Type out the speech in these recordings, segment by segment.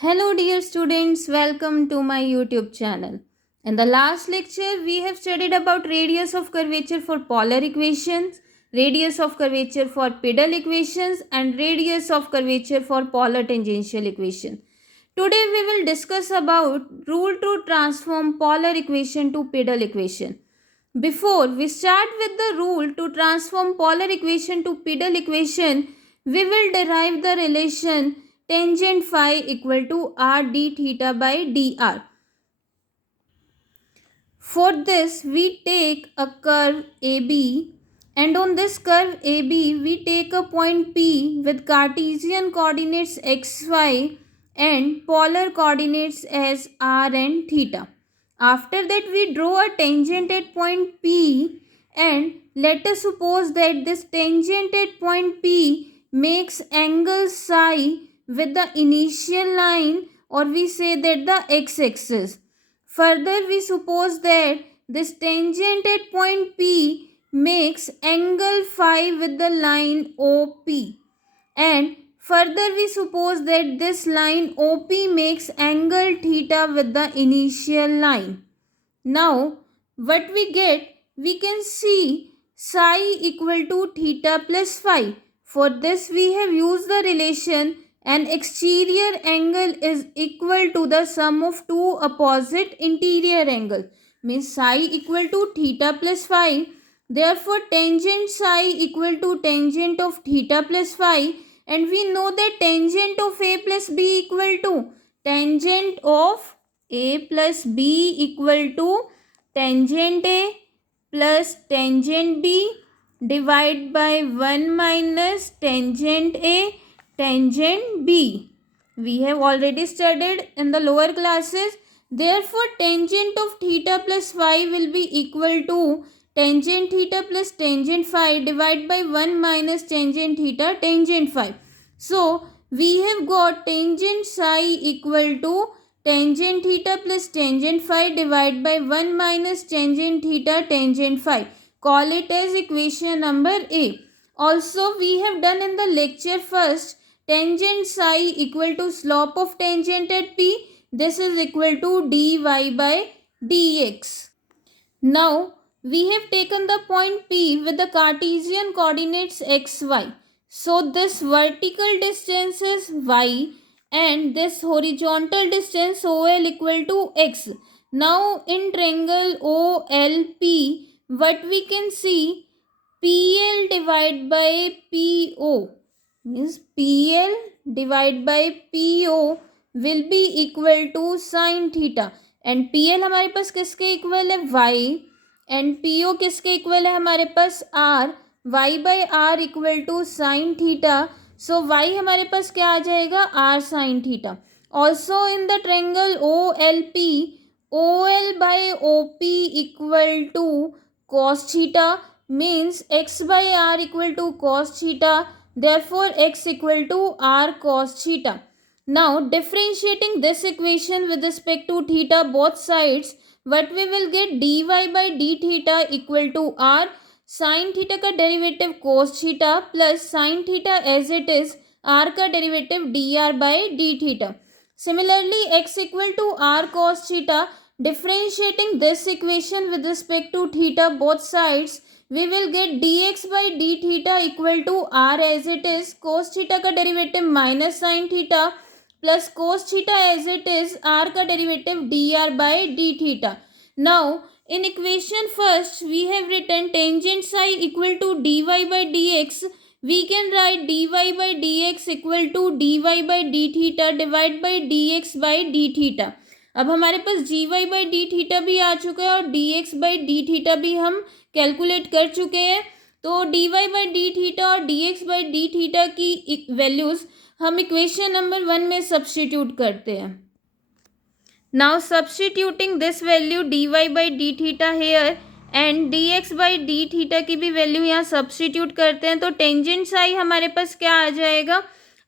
Hello dear students, welcome to my YouTube channel. In the last lecture, we have studied about radius of curvature for polar equations, radius of curvature for pedal equations and radius of curvature for polar tangential equation. Today we will discuss about rule to transform polar equation to pedal equation. Before we start with the rule to transform polar equation to pedal equation, we will derive the relation tangent phi equal to r d theta by dr. For this, we take a curve AB, and on this curve AB, we take a point P with Cartesian coordinates xy and polar coordinates as r and theta. After that, we draw a tangent at point P, and let us suppose that this tangent at point P makes angle psi with the initial line, or we say that the x-axis. Further, we suppose that this tangent at point P makes angle phi with the line OP. And further, we suppose that this line OP makes angle theta with the initial line. Now, what we get, we can see psi equal to theta plus phi. For this, we have used the relation an exterior angle is equal to the sum of two opposite interior angles. Means psi equal to theta plus phi. Therefore, tangent psi equal to tangent of theta plus phi. And we know that tangent of A plus B equal to tangent of A plus B equal to tangent A plus tangent B divided by 1 minus tangent A tangent B. We have already studied in the lower classes. Therefore, tangent of theta plus phi will be equal to tangent theta plus tangent phi divided by 1 minus tangent theta tangent phi. So, we have got tangent psi equal to tangent theta plus tangent phi divided by 1 minus tangent theta tangent phi. Call it as equation number A. Also, we have done in the lecture first tangent psi equal to slope of tangent at P. This is equal to dy by dx. Now, we have taken the point P with the Cartesian coordinates xy. So, this vertical distance is y and this horizontal distance OL equal to x. Now, in triangle OLP, what we can see, PL divided by PO means PL divided by PO will be equal to sin theta. And P L हमारे पास किसके equal है Y and P O किसके equal है हमारे पास r y by r equal to sine theta so y हमारे पास क्या आ जाएगा r sine theta also in the triangle O L by O P equal to cos theta means x by r equal to cos theta therefore x equal to r cos theta. Now differentiating this equation with respect to theta both sides, what we will get dy by d theta equal to r sin theta का derivative cos theta plus sin theta as it is r का derivative dr by d theta. Similarly x equal to r cos theta, differentiating this equation with respect to theta both sides, we will get dx by d theta equal to r as it is cos theta का derivative minus sin theta plus cos theta as it is r का derivative dr by d theta. Now in equation first we have written tangent psi equal to dy by dx. We can write dy by dx equal to dy by d theta divided by dx by d theta. अब हमारे पास dy by d theta भी आ चुका है और dx by d theta भी हम calculate कर चुके हैं. तो dy by d theta और dx by d theta की वैल्यूज हम इक्वेशन नंबर 1 में सब्स्टिट्यूट करते हैं. Now substituting this value dy by d theta here and dx by d theta की भी वैल्यू यहाँ सब्स्टिट्यूट करते हैं तो टेंजेंट साई हमारे पास क्या आ जाएगा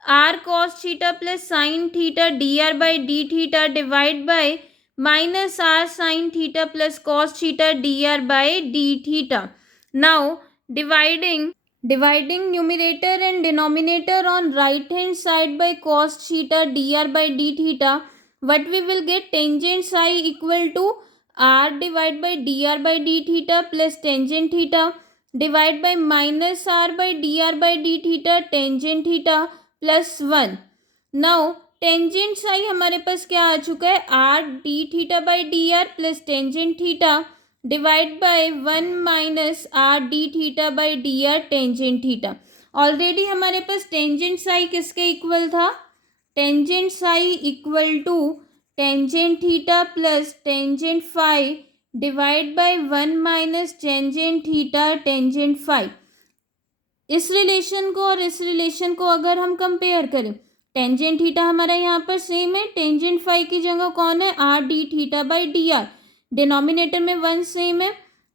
r cos theta plus sin theta dr by d theta divide by minus r sin theta plus cos theta dr by d theta. Now dividing Dividing numerator and denominator on right hand side by cos theta dr by d theta, what we will get? Tangent psi equal to r divided by dr by d theta plus tangent theta divided by minus r by dr by d theta tangent theta plus 1. Now tangent psi हमारे पास क्या आ चुका है? R D theta by D r plus tangent theta divide by 1 minus R D theta by D r tangent theta. Already हमारे पास tangent psi किसके equal था? Tangent psi equal to tangent theta plus tangent phi divide by 1 minus tangent theta tangent phi. इस relation को और इस relation को अगर हम कंपेयर करें, टेंजेंट थीटा हमारा यहाँ पर सेम है, टेंजेंट फाई की जगह कौन है? R D theta by D R. Denominator में 1 सेम है,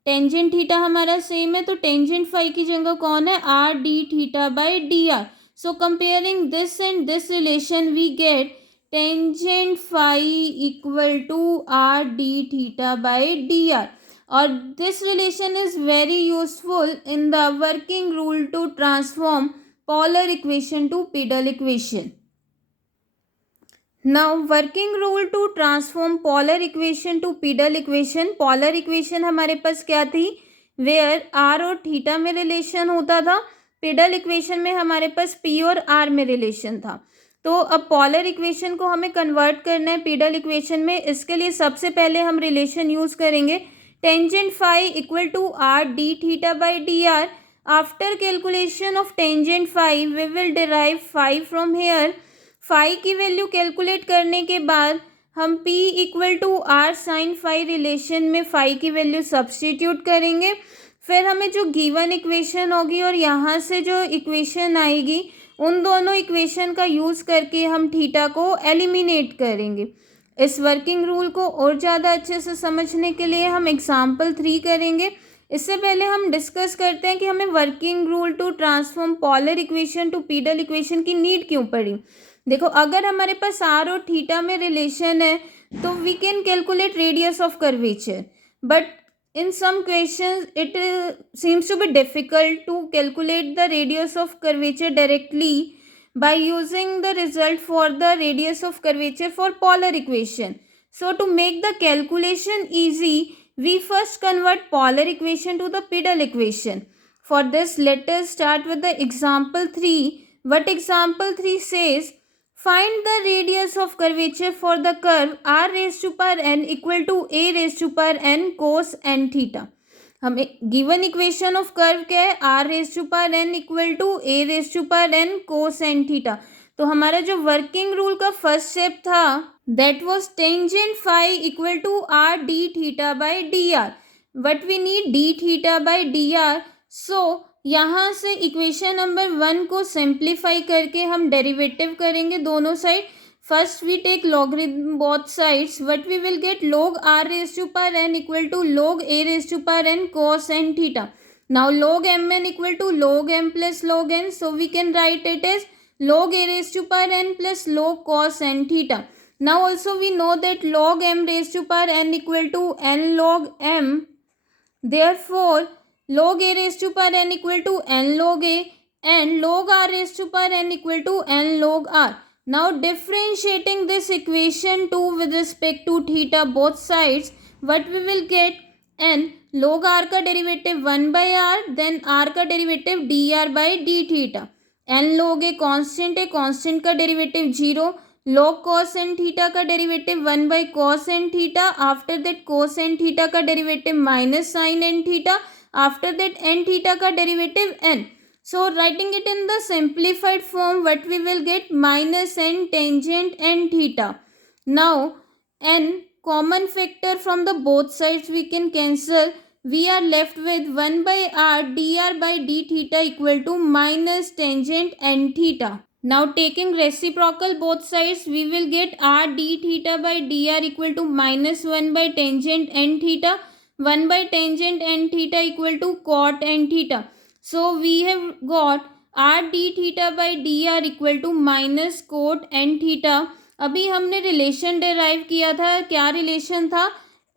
टेंजेंट थीटा हमारा सेम है, तो टेंजेंट फाई की जगह कौन है? R D theta by D r. So comparing this and this relation we get tangent phi equal to R D theta by D r. और this relation is very useful in the working rule to transform polar equation to pedal equation. Now working rule to transform polar equation to pedal equation. polar equation हमारे पास क्या थी? where r और theta में relation होता था. pedal equation में हमारे पास p और r में रिलेशन था. तो अब polar equation को हमें कन्वर्ट करना है pedal equation में. इसके लिए सबसे पहले हम रिलेशन यूज करेंगे tangent phi equal to R D theta by D r. After calculation of tangent phi, we will derive phi from here. phi की वैल्यू कैलकुलेट करने के बाद हम p equal to are sine phi relation में phi की वैल्यू substitute करेंगे. फिर हमें जो गिवन इक्वेशन होगी और यहाँ से जो इक्वेशन आएगी, उन दोनों इक्वेशन का यूज़ करके हम थीटा को एलिमिनेट करेंगे. इस वर्किंग रूल को और ज़्यादा अच्छे से समझने के लिए हम एग्जाम्पल 3 करेंगे. इससे पहले हम डिस्कस करते हैं कि हमें working rule to transform polar equation to pedal equation की नीड क्यों पड़ी. देखो, अगर हमारे पास आर और थीटा में रिलेशन है तो we can calculate radius of curvature, but in some questions it seems to be difficult to calculate the radius of curvature directly by using the result for the radius of curvature for polar equation. So to make the calculation easy, we first convert polar equation to the pedal equation. For this, let us start with the example 3. What example 3 says? Find the radius of curvature for the curve r raised to power n equal to a raised to power n cos n theta. हमें given equation of curve क्या है? r raised to power n equal to a raised to power n cos n theta. तो हमारा जो working rule का first step था that was tangent phi equal to R D theta by D r. But we need d theta by D r. So यहाँ से equation number 1 को simplify करके हम डेरिवेटिव करेंगे दोनों side. First we take logarithm both sides. What we will get? log r raised to power n equal to log a raised to power n cos n theta. Now log mn equal to log m plus log n, so we can write it as log a raised to power n plus log cos n theta. Now also we know that log m raised to power n equal to n log m. Therefore log a raised to power n equal to n log a and log r raised to power n equal to n log r. Now differentiating this equation 2 with respect to theta both sides, what we will get? n log r का derivative 1 by r, then r का derivative dr by d theta. n log a constant है, constant का derivative 0. log cos n theta का derivative 1 by cos n theta. After that cos n theta का derivative minus sin n theta. After that n theta का derivative n. So writing it in the simplified form, what we will get? Minus n tangent n theta. Now n common factor from the both sides we can cancel. We are left with 1 by r dr by d theta equal to minus tangent n theta. Now taking reciprocal both sides, we will get r d theta by dr equal to minus 1 by tangent n theta. 1 by tangent n theta equal to cot n theta. So we have got r d theta by dr equal to minus cot n theta. अभी हमने relation derive किया था. क्या relation था?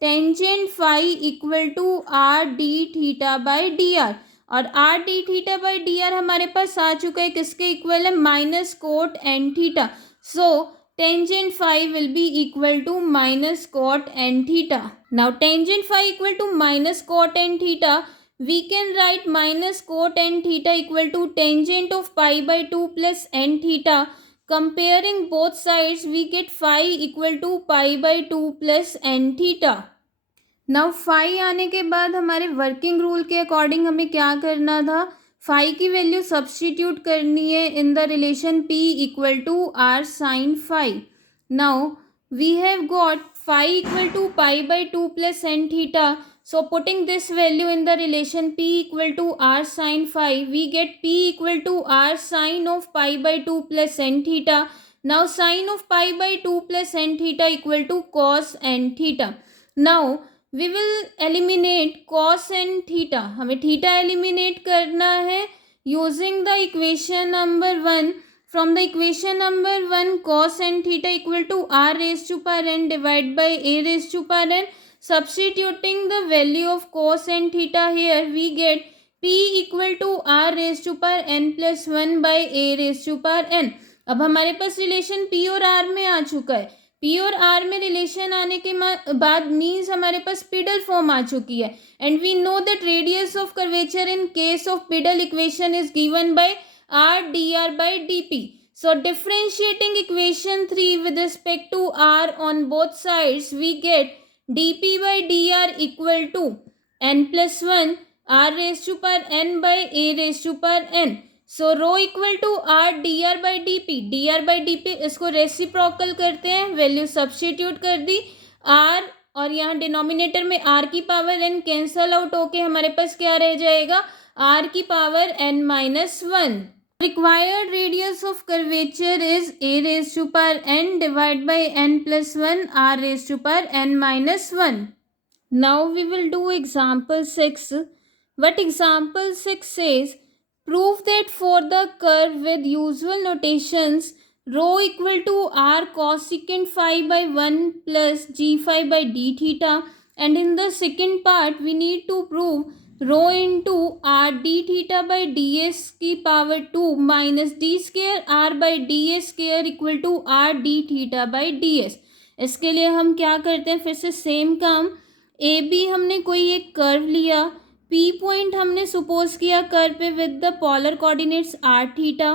Tangent phi equal to R D theta by D r. और r D theta by D r हमारे पास आ चुका है, किसके इक्वल है, minus cot n theta. So tangent phi will be equal to minus cot n theta. Now tangent phi equal to minus cot n theta, we can write minus cot n theta equal to tangent of pi by 2 plus n theta. Comparing both sides, we get phi equal to pi by 2 plus n theta. Now phi आने के बाद हमारे working rule के according हमें क्या करना था, phi की वैल्यू सब्स्टिट्यूट करनी है in the relation P equal to are sine phi. Now we have got phi equal to pi by 2 plus N theta. So putting this value in the relation P equal to are sine phi, we get P equal to are sine of pi by 2 plus N theta. Now sine of pi by 2 plus N theta equal to cos N theta. Now we will eliminate cos and theta. हमें theta eliminate करना है using the equation number 1. From the equation number 1, cos and theta equal to r raised to power n divided by a raised to power n. Substituting the value of cos and theta here, we get p equal to r raised to power n plus 1 by a raised to power n. अब हमारे पास relation p और r में आ चुका है. P और are में relation आने के बाद मीन्स हमारे पास पिडल फॉर्म आ चुकी है. And we know that radius of curvature in case of pedal equation is given by r d are by d p. So differentiating equation 3 with respect to r on both sides, we get d p by D r equal to n plus 1 are raise to power n by a raise to power n. So rho equal to are d are by d p. D R by d P इसको reciprocal करते हैं, value substitute कर दी, are और यहाँ denominator में are की power N cancel out होके हमारे पास क्या रह जाएगा, आर की power N minus 1. Required radius of curvature is a raise to power N divide by N plus 1 are raise to power N minus 1. Now we will do example 6. What example 6 says, prove that for the curve with usual notations rho equal to r cosecant phi by 1 plus g phi by d theta, and in the second part we need to prove rho into r d theta by ds की power 2 minus d square r by ds square equal to r d theta by ds. इसके लिए हम क्या करते हैं, फिर से same काम, ए बी हमने कोई एक कर्व लिया, पी पॉइंट हमने सपोज किया कर्व पे with the polar coordinates R theta.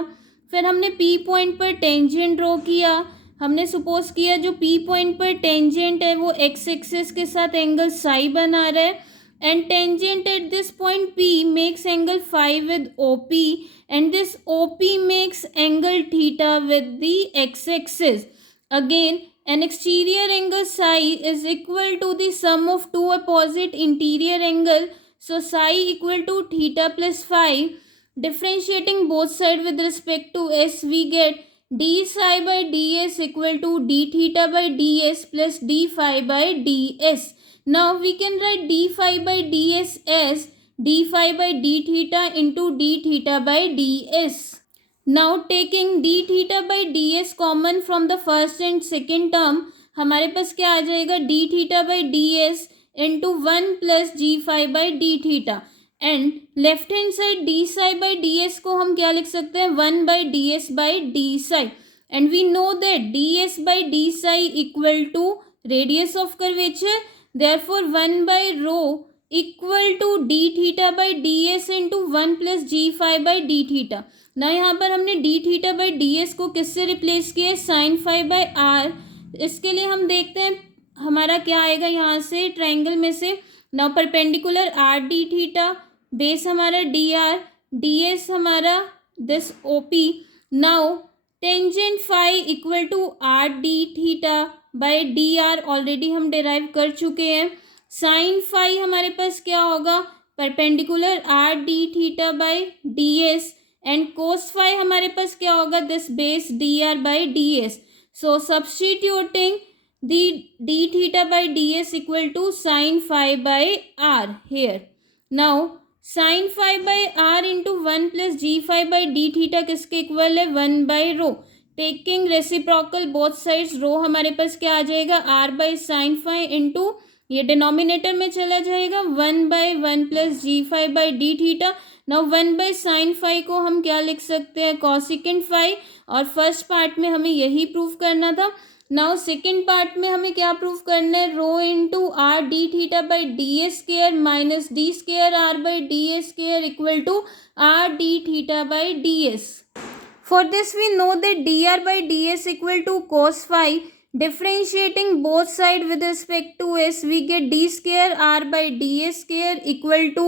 फिर हमने पी पॉइंट पर टेंजेंट ड्रॉ किया, हमने सपोज किया जो पी पॉइंट पर टेंजेंट है वो एक्स एक्सिस के साथ एंगल साई बना रहा है, and tangent at this point P makes angle phi with O P, and this O P makes angle theta with the X axis. Again an exterior angle psi is equal to the sum of two opposite interior angle. So psi equal to theta plus phi. Differentiating both sides with respect to s, we get d psi by ds equal to d theta by ds plus d phi by ds. Now we can write d phi by ds as d phi by d theta into d theta by ds. Now taking d theta by ds common from the first and second term, हमारे पास क्या आ जाएगा, d theta by ds into 1 plus g phi by d theta, and left hand side d psi by ds को हम क्या लिख सकते हैं, 1 by ds by d psi, and we know that ds by d psi equal to radius of curvature, therefore 1 by rho equal to D theta by D S into 1 plus ji phi by D theta. ना यहाँ पर हमने D theta by D S को किससे replace किया, sign phi by are. इसके लिए हम देखते हैं हमारा क्या आएगा यहाँ से ट्रायंगल में से. Now perpendicular R D theta, base हमारा डी आर, डी एस हमारा this O P. Now tangent phi equal to R D theta by D R already हम डिराइव कर चुके हैं. साइन फाई हमारे पास क्या होगा, perpendicular R D theta by D S, and cos phi हमारे पास क्या होगा, this base D are by D S. So substituting the D theta by D S equal to sine phi by r here. Now sine phi by r into 1 plus ji phi by D theta किसके equal है, 1 by rho. Taking reciprocal both sides, rho हमारे पास क्या आ जाएगा, r by sine phi into ये denominator में चला जाएगा 1/1 plus g5/d theta. Now 1/sin को हम क्या लिख सकते हैं, कॉसिकेंट फाई, और फर्स्ट पार्ट में हमें यही प्रूफ करना था। नाउ सेकेंड पार्ट में हमें क्या प्रूफ करना है, rho into R D theta by D s square minus d square r by D s square equal to R D theta by D s. For this we know that dr by ds equal to cos phi. Differentiating both sides with respect to s, we get d square r by ds square equal to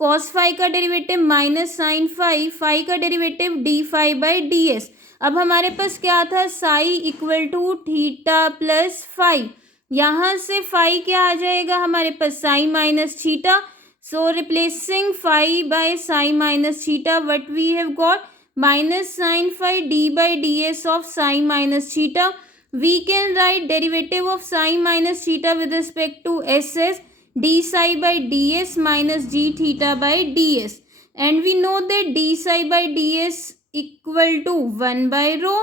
cos phi का derivative minus sine phi का derivative d phi by ds। अब हमारे पास क्या था, psi equal to theta plus phi, यहाँ से phi क्या आ जाएगा हमारे पास, psi minus theta. So replacing phi by psi minus theta, what we have got, minus sin phi d by ds of sin minus theta. We can write derivative of sin minus theta with respect to s as d psi by ds minus g theta by ds, and we know that d psi by ds equal to 1 by rho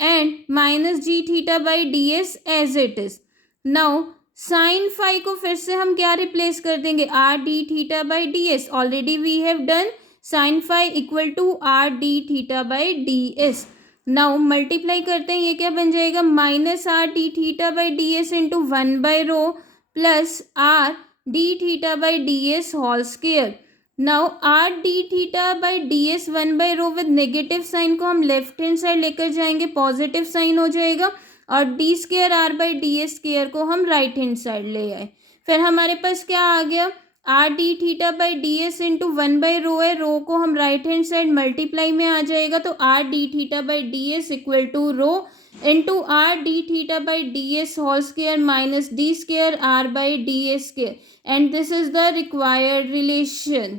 and minus g theta by ds as it is. Now sin phi को फिर से हम क्या replace कर देंगे, r d theta by ds, already we have done sine phi equal to R D theta by D S. Now multiply करते हैं, ये क्या बन जाएगा, minus R D theta by D S into 1 by rho plus R D theta by D S whole square. Now R D theta by D S 1 by rho with negative sign को हम left hand side लेकर जाएंगे, positive sign हो जाएगा, और D square R by D S square को हम right hand side ले आए। फिर हमारे पास क्या आ गया, R D theta by D S into 1 by रो है, रो को हम राइट हैंड साइड मल्टीप्लाई में आ जाएगा, तो R D theta by D S equal to rho into R D theta by D S whole square minus D square R by D S square, and this is the required relation.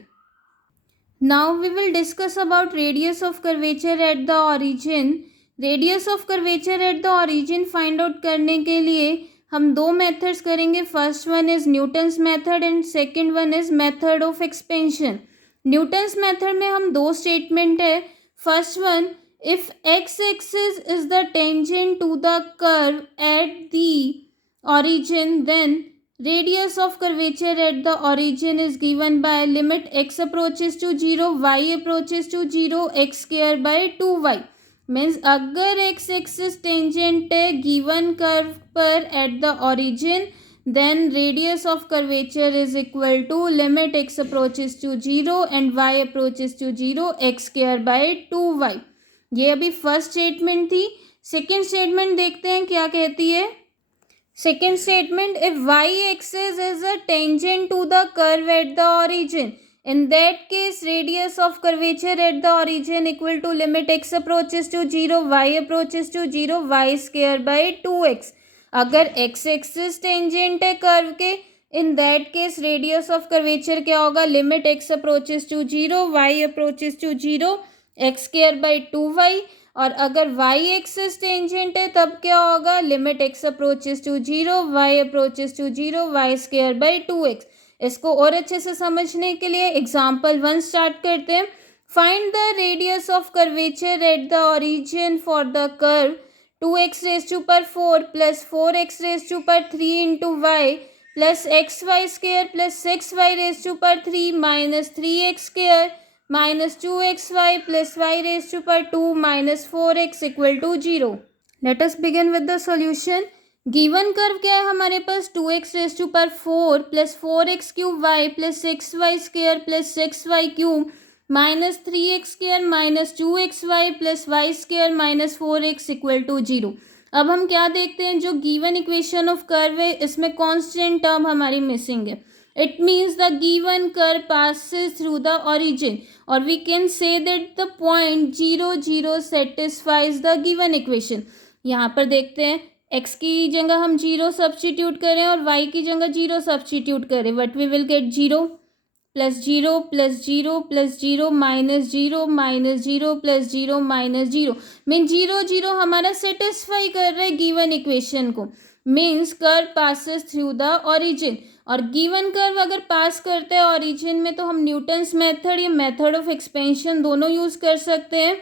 Now we will discuss about radius of curvature at the origin. Radius of curvature at the origin find out करने के लिए हम दो methods करेंगे। First one is Newton's method and second one is method of expansion. Newton's method में हम दो statement है। First one, if X axis is the tangent to the curve at the origin, then radius of curvature at the origin is given by limit x approaches to 0, y approaches to 0, x square by 2y। Means अगर X axis tangent है given curve पर at the origin, then radius of curvature is equal to limit X approaches to 0 and Y approaches to 0, X square by 2y। ये अभी first statement थी। Second statement देखते हैं क्या कहती है। Second statement, if Y axis is a tangent to the curve at the origin, in that case radius of curvature at the origin equal to limit x approaches to 0, y approaches to 0, y square by 2x। अगर x axis tangent है curve के, in that case radius of curvature क्या होगा, limit x approaches to 0, y approaches to 0, x square by 2y। और अगर y axis tangent है तब क्या होगा, limit x approaches to 0, y approaches to 0, y square by 2x। इसको और अच्छे से समझने के लिए एग्जाम्पल 1 स्टार्ट करते हैं। Find the radius of curvature at the origin for the curve 2x raise to power 4 plus 4x raise to power 3 into Y plus X Y square plus 6y raise to power 3 minus 3x square minus 2xy plus y raise to power 2 minus 4x equal to 0। Let us begin with the solution. Given curve क्या है हमारे पास, 2x raise to power 4 plus 4x cube Y plus 6y square plus 6y cube minus 3x square minus 2xy plus y square minus 4x equal to 0। अब हम क्या देखते हैं, जो गिवन इक्वेशन ऑफ कर्व है इसमें कांस्टेंट टर्म हमारी missing है। It means the given curve passes through the origin, और we can say that the point 0 0 satisfies the given equation. यहाँ पर देखते हैं x की जगह हम 0 सब्सटीट्यूट करें और y की जगह 0 सब्सटीट्यूट करें, but we will get 0 plus 0 plus 0 plus 0 minus 0 minus 0 plus 0 minus 0। Mean 0 0 हमारा सेटिस्फाई कर रहे गिवन इक्वेशन को। Means curve passes through the origin, और गिवन कर्व अगर पास करते हैं ऑरिजिन में तो हम न्यूटन्स मेथड या मेथड ऑफ एक्सपेंशन दोनों यूज़ कर सकते हैं।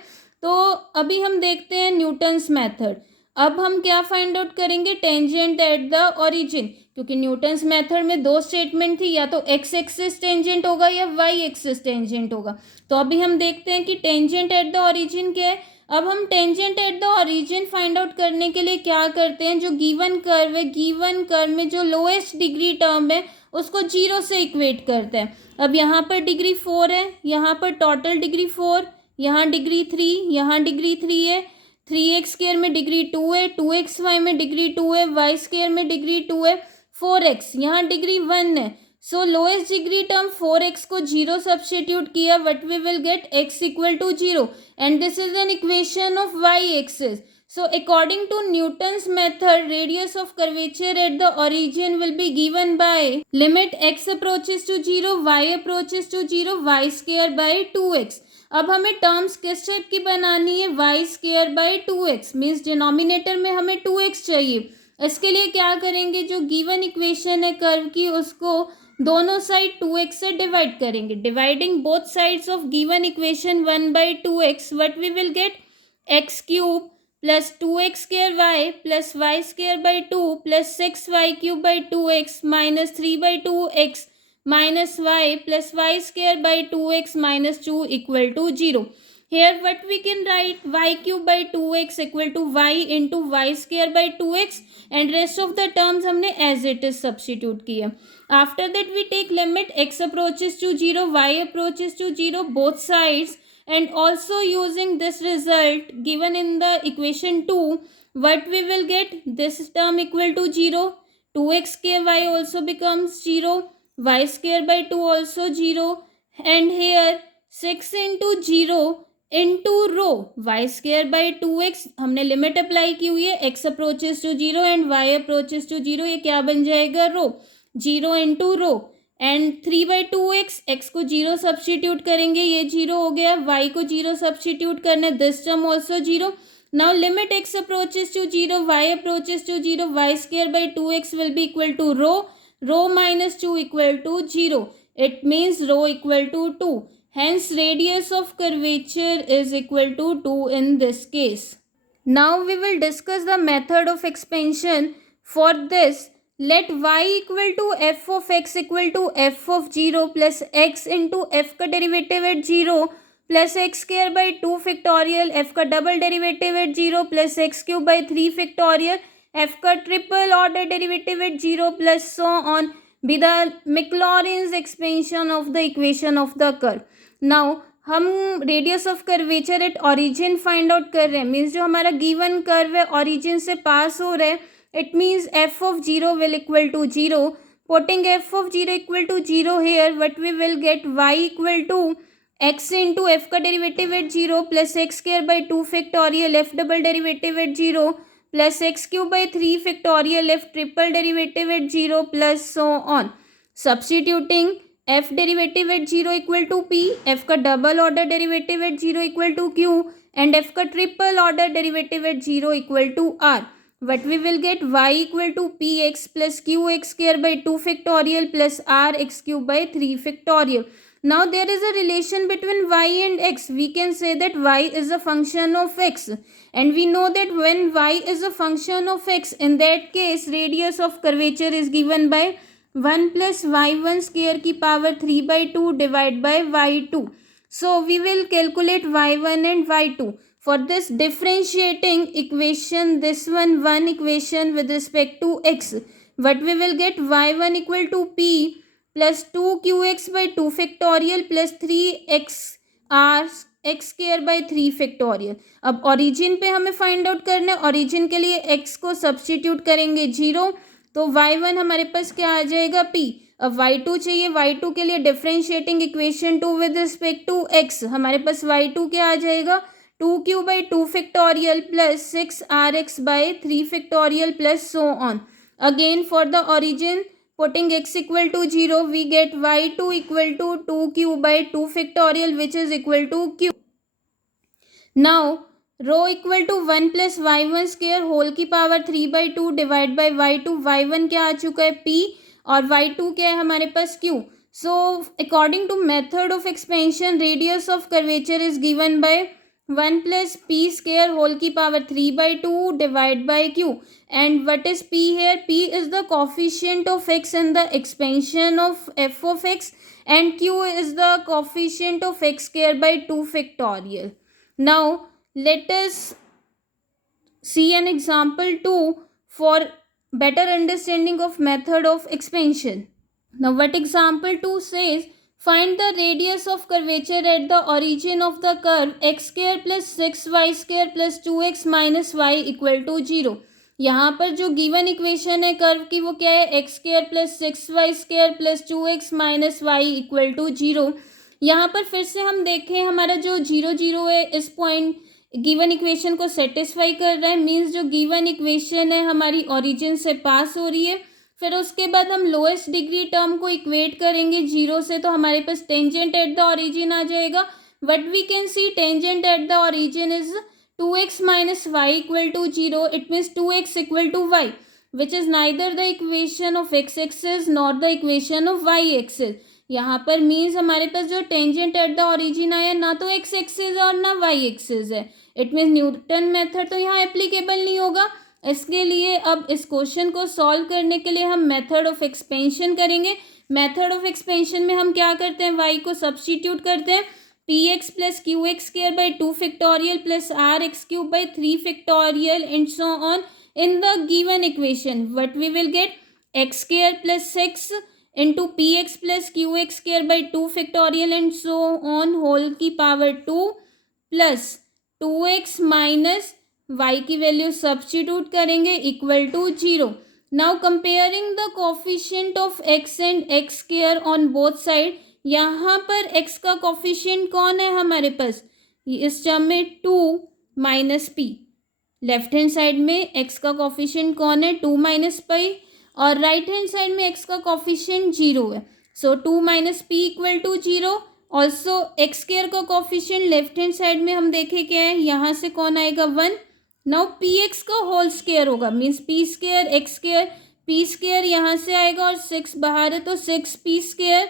तो अभी हम देखते हैं न्यूटन्स मेथड। अब हम क्या फाइंड आउट करेंगे, टेंजेंट एट द ओरिजिन, क्योंकि न्यूटन्स मेथड में दो स्टेटमेंट थी, या तो एक्स एक्सिस टेंजेंट होगा या वाई एक्सिस टेंजेंट होगा। तो अभी हम देखते हैं कि टेंजेंट एट द ओरिजिन क्या है। अब हम tangent at the origin find out करने के लिए क्या करते हैं, जो गिवन कर्व है, गिवन कर्व में जो लोएस्ट डिग्री टर्म है उसको 0 से इक्वेट करते हैं। अब यहाँ पर डिग्री 4 है, यहाँ पर टोटल डिग्री 4, यहाँ डिग्री 3, यहाँ डिग्री 3 है, 3x² में डिग्री 2 है, 2xy में डिग्री 2 है, y² में डिग्री 2 है, 4x यहाँ डिग्री 1 है। सो लोएस्ट डिग्री टर्म 4x को 0 सब्स्टिट्यूट किया, what we will get x equal to 0, and this is an equation of y axis. So according to Newton's method, radius of curvature at the origin will be given by limit x approaches to 0, y approaches to 0, y square by 2x. अब हमें terms किस type की बनानी है, Y square by 2x, means denominator में हमें 2x चाहिए। इसके लिए क्या करेंगे, जो गिवन इक्वेशन है कर्व की उसको दोनों साइड 2x से डिवाइड करेंगे। Dividing both sides of given equation 1/2x, what we will get, x cube plus 2x² y plus y² by 2 plus 6y³ by 2x minus 3/2x minus y plus y² by 2x minus 2 equal to 0. Here what we can write, y³ by 2x equal to y into y² by 2x, and rest of the terms हमने as it is substitute किया. After that we take limit x approaches to 0, y approaches to 0 both sides, and also using this result given in the equation 2, what we will get, this term equal to 0, 2x square y also becomes 0, y square by 2 also 0, and here 6 into 0 into rho y square by 2x, हमने limit apply की हुई है, x approaches to 0 and y approaches to 0, ये क्या बन जाएगा, rho 0 into rho, and 3/2x, x को 0 substitute करेंगे, ये 0 हो गया, y को 0 सब्स्टिट्यूट करना, this term also 0. Now limit x approaches to 0, y approaches to 0, y square by 2x will be equal to rho minus 2 equal to 0. It means rho equal to 2. Hence radius of curvature is equal to 2 in this case. Now we will discuss the method of expansion. For this, let y equal to f of x equal to f of 0 plus x into f का derivative at 0 plus x square by 2 factorial, f का double derivative at 0 plus x cube by 3 factorial, f का triple order derivative at 0 plus so on be the Maclaurin's expansion of the equation of the curve. Now हम radius of curvature at origin find out कर रहे हैं, means जो हमारा given curve है origin से पास हो रहा है, it means f of 0 will equal to 0. Putting f of 0 equal to 0 here, what we will get, y equal to x into f का derivative at 0 plus x square by 2 factorial, f double derivative at 0 plus x cube by 3 factorial, f triple derivative at 0 plus so on. Substituting f derivative at 0 equal to p, f का double order derivative at 0 equal to q, and f का triple order derivative at 0 equal to r. What we will get, y equal to px plus qx square by 2 factorial plus rx cube by 3 factorial. Now there is a relation between y and x. We can say that y is a function of x, and we know that when y is a function of x, in that case radius of curvature is given by 1 plus y1 square की power 3/2 divided by y2. So we will calculate y1 and y2. For this differentiating equation, this one equation with respect to x, what we will get, y1 equal to p plus 2qx by 2 factorial plus 3x r x square by 3 factorial. अब origin पे हमें find out करना है, origin के लिए x को substitute करेंगे 0, तो y1 हमारे पास क्या आ जाएगा, p. अब y2 चाहिए, y2 के लिए differentiating equation 2 with respect to x, हमारे पास y2 क्या आ जाएगा, 2q by 2 factorial plus 6rx by 3 factorial plus so on. Again for the origin, putting x equal to 0, we get y2 equal to 2q by 2 factorial which is equal to q. Now rho equal to 1 plus y1 square whole की power 3/2 divided by y2. y1 क्या आ चुका है, p, और y2 क्या है हमारे पास, q. So according to method of expansion, radius of curvature is given by 1 plus p square whole की power 3/2 divide by q. And what is p here? P is the coefficient of x in the expansion of f of x, and q is the coefficient of x square by 2 factorial. Now let us see an example 2 for better understanding of method of expansion. Now what example 2 says, find the radius of curvature at the origin of the curve x square plus 6y square plus 2x minus y equal to 0. यहाँ पर जो given equation है curve की वो क्या है, X square plus 6y square plus 2x minus Y equal to 0. यहाँ पर फिर से हम देखें हमारा जो 0 0 है इस पॉइंट गिवन इक्वेशन को सेटिस्फाई कर रहा है. मीन्स जो गिवन इक्वेशन है हमारी ओरिजिन से पास हो रही है. फिर उसके बाद हम लोएस्ट डिग्री टर्म को इक्वेट करेंगे 0 से, तो हमारे पास टेंजेंट एट द ओरिजिन आ जाएगा. What we can see tangent at the origin is 2x minus Y equal to 0. It means 2x equal to Y, which is neither the equation of x axis not the equation of y axis. यहाँ पर means हमारे पास जो tangent at the origin आया ना तो x axis और ना y axis है. इट मीन्स न्यूटन मेथड तो यहाँ एप्लीकेबल नहीं होगा. इसके लिए अब इस क्वेश्चन को सॉल्व करने के लिए हम मेथड ऑफ एक्सपेंशन करेंगे. मेथड ऑफ एक्सपेंशन में हम क्या करते हैं, y को सब्स्टिट्यूट करते हैं. P x plus q x square by 2 factorial plus r x cube by 3 factorial and so on. In the given equation what we will get, x square plus 6 into p x plus q x square by 2 factorial and so on whole की power 2 plus 2x minus y की value substitute करेंगे equal to 0. Now comparing the coefficient of x and x square on both side. यहाँ पर x का coefficient कौन है हमारे पास, इस टर्म में 2 minus P. Left hand side में x का कोफिशिएंट कौन है, 2 माइनस पाई, और राइट हैंड साइड में x का कोफिशिएंट 0 है. So 2 minus P equal to 0. Also X square का कोफिशिएंट लेफ्ट हैंड साइड में हम देखें क्या है, यहाँ से कौन आएगा 1. नाउ पी एक्स का होल स्क्वायर होगा, means P square X square, P square यहाँ से आएगा और 6 बाहर है तो 6 P square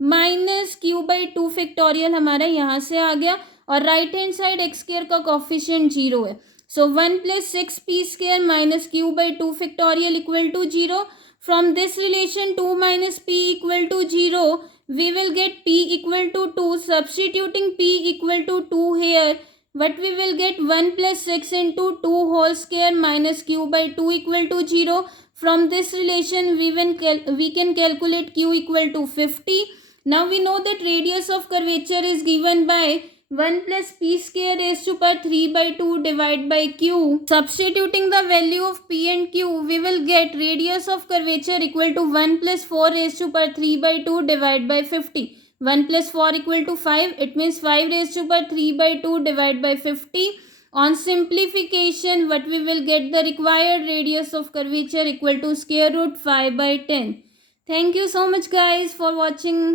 minus Q by 2 factorial हमारा यहाँ से आ गया. और right hand side X square का कोफिशिएंट 0 है. So 1 plus 6 P square minus Q by 2 factorial equal to 0. From this relation 2 minus P equal to 0 we will get p equal to 2. Substituting p equal to 2 here, what we will get, 1 plus 6 into 2 whole square minus q by 2 equal to 0. From this relation we can calculate q equal to 50. Now we know that radius of curvature is given by 1 plus p square raised to power 3 by 2 divided by q. Substituting the value of p and q, we will get radius of curvature equal to 1 plus 4 raised to power 3 by 2 divided by 50. 1 plus 4 equal to 5. It means 5 raised to power 3 by 2 divided by 50. On simplification, what we will get, the required radius of curvature equal to square root 5 by 10. Thank you so much guys for watching.